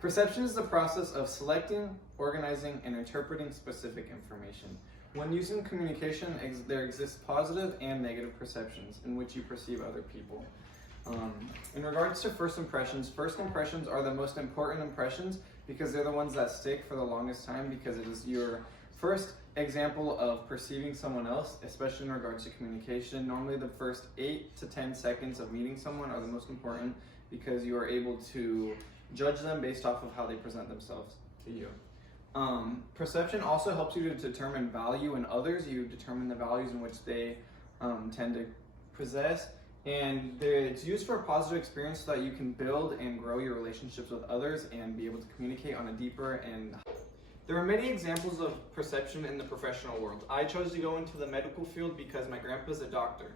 Perception is the process of selecting, organizing, and interpreting specific information. When using communication, there exists positive and negative perceptions in which you perceive other people. In regards to first impressions are the most important impressions because they're the ones that stick for the longest time, because it is your first example of perceiving someone else, especially in regards to communication. Normally the first 8 to 10 seconds of meeting someone are the most important because you are able to judge them based off of how they present themselves to you. Perception also helps you to determine value in others. You determine the values in which they tend to possess, and it's used for a positive experience so that you can build and grow your relationships with others and be able to communicate on a deeper and... There are many examples of perception in the professional world. I chose to go into the medical field because my grandpa's a doctor.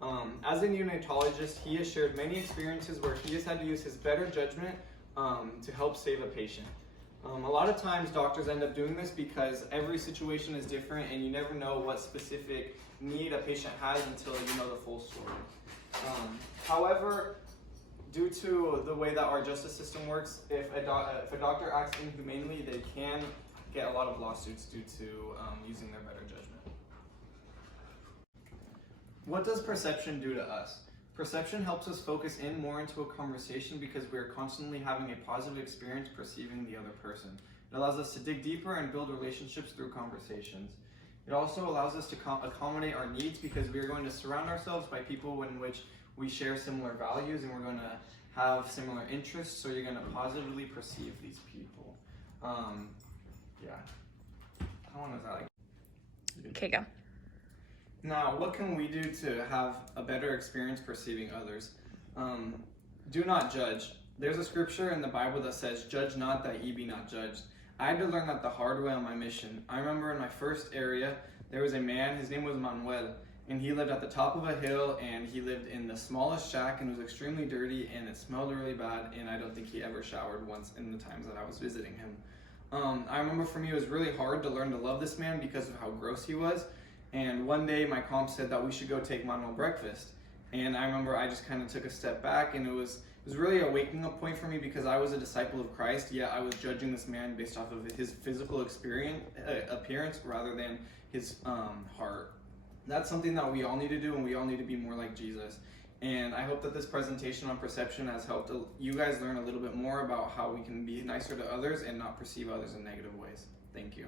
As a neonatologist, he has shared many experiences where he has had to use his better judgment to help save a patient. A lot of times doctors end up doing this because every situation is different and you never know what specific need a patient has until you know the full story. However, due to the way that our justice system works, if a doctor acts inhumanely, they can get a lot of lawsuits due to using their better judgment. What does perception do to us? Perception helps us focus in more into a conversation because we are constantly having a positive experience perceiving the other person. It allows us to dig deeper and build relationships through conversations. It also allows us to accommodate our needs because we are going to surround ourselves by people in which we share similar values and we're going to have similar interests, so you're going to positively perceive these people. Yeah. How long is that? Okay, go. Now, what can we do to have a better experience perceiving others? Do not judge. There's a scripture in the Bible that says, "Judge not that ye be not judged." I had to learn that the hard way on my mission. I remember in my first area, there was a man, his name was Manuel, and he lived at the top of a hill, and he lived in the smallest shack, and it was extremely dirty, and it smelled really bad, and I don't think he ever showered once in the times that I was visiting him. I remember for me it was really hard to learn to love this man because of how gross he was, and one day my comp said that we should go take Manuel breakfast, and I remember I just kind of took a step back, and it was really a waking up point for me because I was a disciple of Christ, yet I was judging this man based off of his physical appearance rather than his heart. That's something that we all need to do, and we all need to be more like Jesus. And I hope that this presentation on perception has helped you guys learn a little bit more about how we can be nicer to others and not perceive others in negative ways. Thank you.